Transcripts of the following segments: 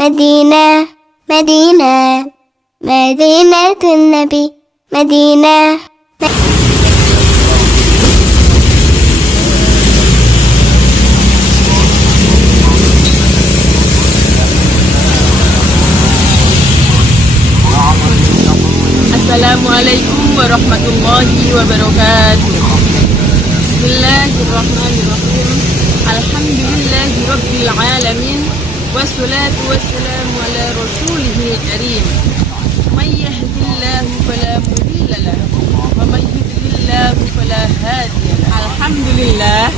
مدينة مدينة مدينة النبي مدينة. Assalamualaikum warahmatullahi wabarakatuh. Bismillahirrahmanirrahim. Alhamdulillahi rabbil alamin. Wassalatu wassalamu ala rasulihil karim. Man yahdihillahu fala mudilla lahu wa man yudlilillahu fala hadiya lahu. Alhamdulillah.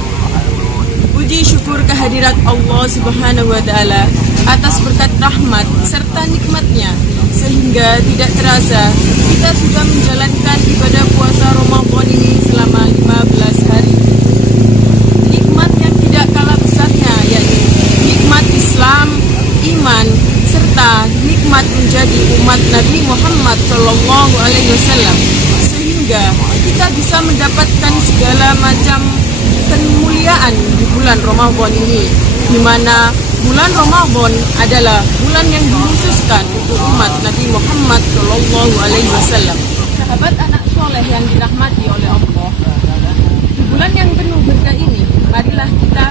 Puji syukur kehadirat Allah Subhanahu wa taala atas berkat rahmat serta nikmatnya, sehingga tidak terasa kita sudah menjalankan ibadah puasa Ramadan ini selama 15 hari. Nikmat yang tidak kalah besarnya yakni nikmat Islam, iman, serta nikmat menjadi umat Nabi Muhammad SAW, sehingga kita bisa mendapatkan segala macam kemuliaan di bulan Ramadan ini, di mana bulan Ramadan adalah bulan yang dikhususkan untuk umat Nabi Muhammad SAW. Sahabat anak soleh yang dirahmati oleh Allah, di bulan yang penuh berkah ini, marilah kita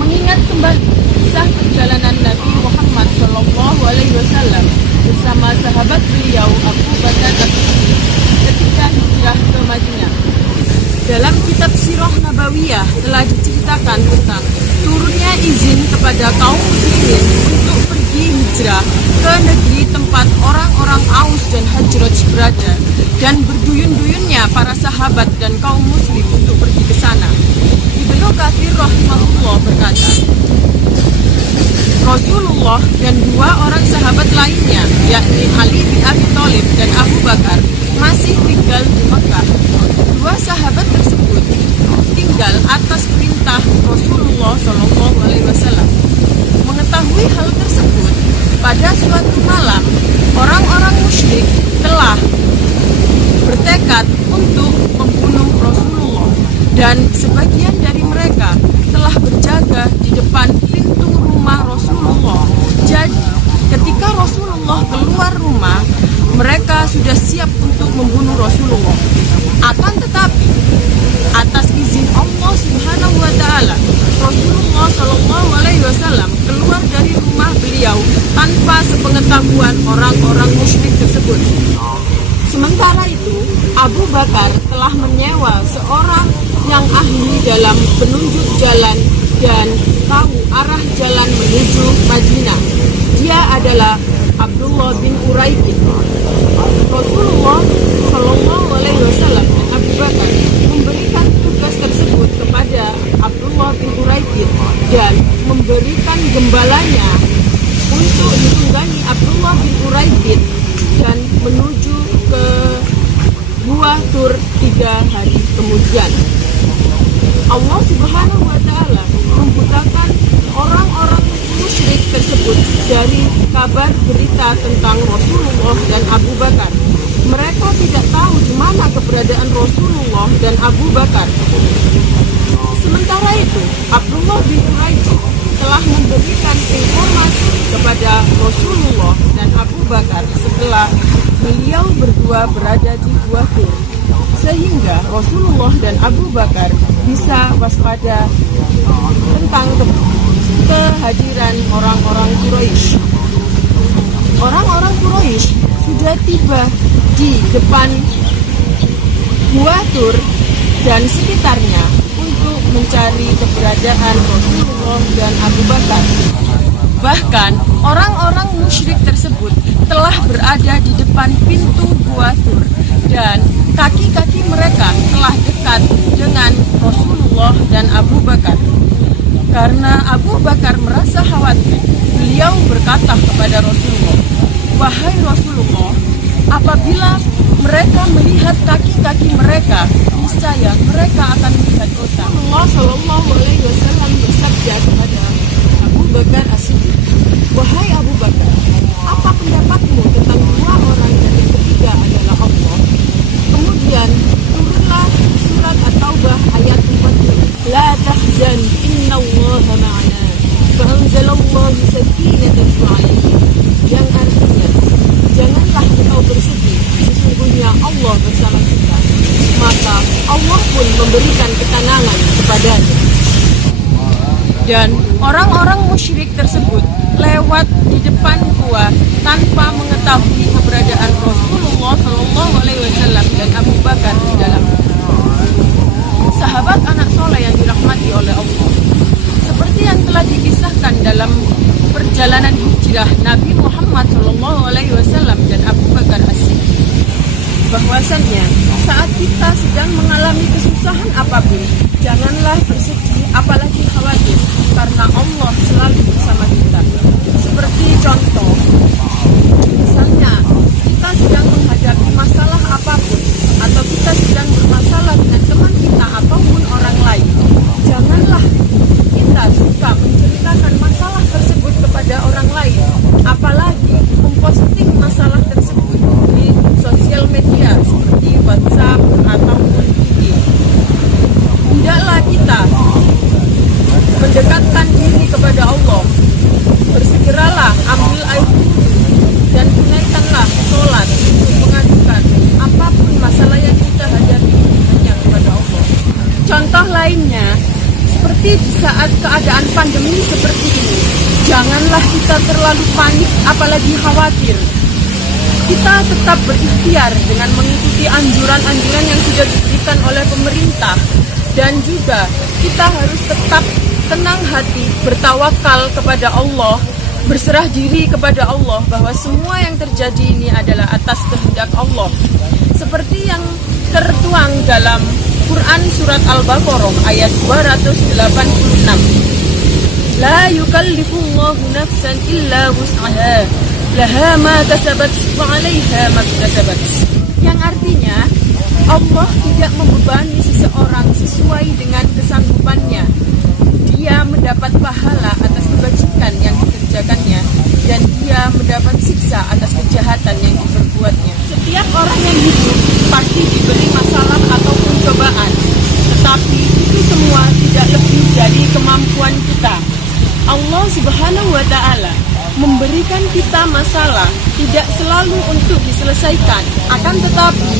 mengingat kembali kisah perjalanan Nabi Muhammad SAW bersama sahabat beliau Abu Bakar As-Siddiq ketika hijrah ke Madinah. Dalam kitab Sirah Nabawiyah telah diceritakan tentang turunnya izin kepada kaum muslimin untuk pergi hijrah ke negeri tempat orang-orang Aus dan Hajraj berada, dan berduyun-duyunnya para sahabat dan kaum muslim untuk pergi ke sana. Ibnu Katsir rahimahullah berkata, Rasulullah dan dua orang sahabat lainnya, yakni Ali bin Abi Thalib dan Abu Bakar, masih tinggal di Mekah. Dua sahabat tersebut tinggal atas perintah Rasulullah SAW. Mengetahui hal tersebut, pada suatu malam orang-orang musyrik telah bertekad untuk membunuh Rasulullah, dan sebagian dari mereka telah berjaga di depan pintu rumah Rasulullah. Jadi, ketika Rasulullah keluar rumah, mereka sudah siap untuk membunuh Rasulullah. Akan tetapi, atas izin Allah Subhanahu wa taala, Rasulullah SAW keluar dari rumah beliau tanpa sepengetahuan orang-orang musyrik tersebut. Sementara itu, Abu Bakar telah menyewa seorang yang ahli dalam penunjuk jalan dan tahu arah jalan menuju Madinah. Dia adalah Abdullah bin Uraikid. Rasulullah SAW dan Abu Bakar memberikan tugas tersebut kepada Abdullah bin Uraikid dan memberikan gembalanya untuk ditunggangi Abdullah bin Uraikid dan menuju ke Gua Tur 3 hari kemudian. Allah Subhanahu wa taala membutakan orang-orang musyrik tersebut dari kabar berita tentang Rasulullah dan Abu Bakar. Mereka tidak tahu di mana keberadaan Rasulullah dan Abu Bakar. Sementara itu, Abdullah bin Uraikid telah memberikan informasi kepada Rasulullah dan Abu Bakar setelah beliau berdua berada di Gua Tur, sehingga Rasulullah dan Abu Bakar bisa waspada tentang kehadiran orang-orang Quraisy. Orang-orang Quraisy sudah tiba di depan Gua Tur dan sekitarnya untuk mencari keberadaan Rasulullah dan Abu Bakar. Bahkan orang-orang musyrik tersebut telah berada di depan pintu Gua Tur dan kaki-kaki mereka telah dekat dengan Rasulullah dan Abu Bakar. Karena Abu Bakar merasa khawatir, beliau berkata kepada Rasulullah, "Wahai Rasulullah, apabila mereka melihat kaki-kaki mereka, niscaya mereka akan melihat dosa." Rasulullah SAW bersabda kepada Abu Bakar As-Siddiq, "Wahai Abu Bakar, apa pendapatmu tentang dua orang dan yang ketiga adalah Allah?" Kemudian turunlah surat At-Taubah ayat 40. La tahzan innallaha ma'ana. Fa anzalallahu sakinatan alaihim, yang artinya janganlah engkau bersedih, sesungguhnya Allah bersama kita, maka Allah pun memberikan ketenangan kepadanya. Dan orang-orang musyrik tersebut lewat di depan gua tanpa mengetahui keberadaan Rasulullah SAW dan Abu Bakar di dalam. Sahabat anak soleh yang dirahmati oleh Allah, seperti yang telah dikisahkan dalam perjalanan hijrah Nabi Muhammad SAW dan Abu Bakar As-Siddiq, bahwasannya saat kita sedang mengalami kesusahan apapun, janganlah bersedih apalagi khawatir, karena Allah selalu bersama kita. Seperti contoh, misalnya kita sedang menghadapi masalah apapun, atau kita sedang bermasalah dengan teman kita ataupun orang lain, janganlah kita suka menceritakan masalah tersebut kepada orang lain, apalagi memposting masalah tersebut di sosial media seperti WhatsApp ataupun IG. Tidaklah kita mendekatkan diri kepada Allah. Bersegeralah ambil air wudhu dan tunaikanlah sholat untuk mengadukan apapun masalah yang kita hadapi hanya kepada Allah. Contoh lainnya, seperti di saat keadaan pandemi seperti ini, janganlah kita terlalu panik apalagi khawatir. Kita tetap berikhtiar dengan mengikuti anjuran-anjuran yang sudah diberikan oleh pemerintah, dan juga kita harus tetap tenang hati, bertawakal kepada Allah, berserah diri kepada Allah bahwa semua yang terjadi ini adalah atas kehendak Allah. Seperti yang tertuang dalam Quran surat Al-Baqarah ayat 286. La yukallifullahu nafsan illa wus'aha, laha ma kasabat wa 'alaiha ma kasabat. Yang artinya Allah tidak membebani seseorang sesuai dengan kesanggupannya. Dia mendapat pahala atas kebajikan yang dikerjakannya, dan dia mendapat siksa atas kejahatan yang diperbuatnya. Setiap orang yang hidup pasti diberi masalah ataupun cobaan, tetapi itu semua tidak lebih dari kemampuan kita. Allah Subhanahu wa Ta'ala memberikan kita masalah tidak selalu untuk diselesaikan, akan tetapi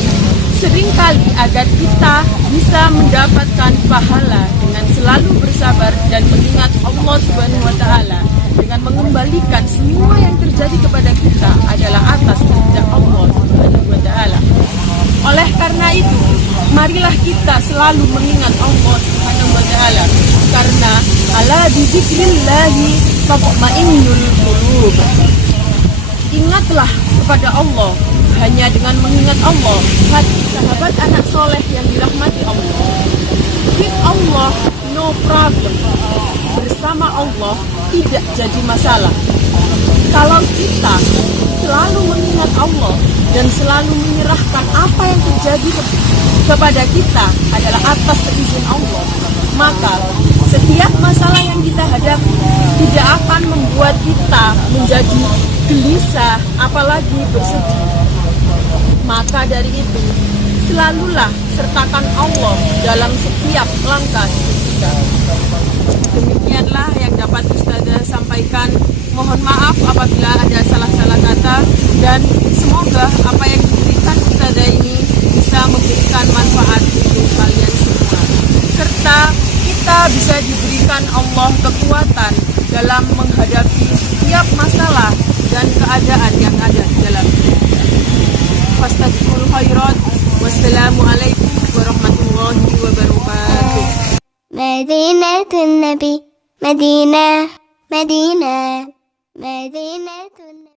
seringkali agar kita bisa mendapatkan pahala dengan selalu bersabar dan mengingat Allah Subhanahu wa Ta'ala, dengan mengembalikan semua yang terjadi kepada kita adalah atas kehendak Allah Subhanahu wa Ta'ala. Oleh karena itu, marilah kita selalu mengingat Allah Subhanahu wa Ta'ala, karena ala bidzikrillahi tatma'innul qulub. Ingatlah kepada Allah, hanya dengan mengingat Allah hati sahabat anak soleh yang dirahmati Allah. With Allah no problem. Bersama Allah tidak jadi masalah. Kalau kita selalu mengingat Allah dan selalu menyerahkan apa yang terjadi kepada kita adalah atas seizin Allah, maka setiap masalah yang kita hadapi tidak akan membuat kita menjadi gelisah apalagi bersedih. Maka dari itu, selalulah sertakan Allah dalam setiap langkah hidup kita. Demikianlah yang dapat Ustazah sampaikan. Mohon maaf apabila ada salah-salah kata, dan semoga apa yang diberikan Ustazah ini bisa memberikan manfaat untuk kalian semua, serta kita bisa diberikan Allah kekuatan dalam menghadapi setiap masalah dan keadaan yang ada di dalam hidup. Fastaghfirul khairat. Wassalamualaikum warahmatullahi wabarakatuh. Madinatun Nabi, Madinah, Madinah, Madinatun Nabi.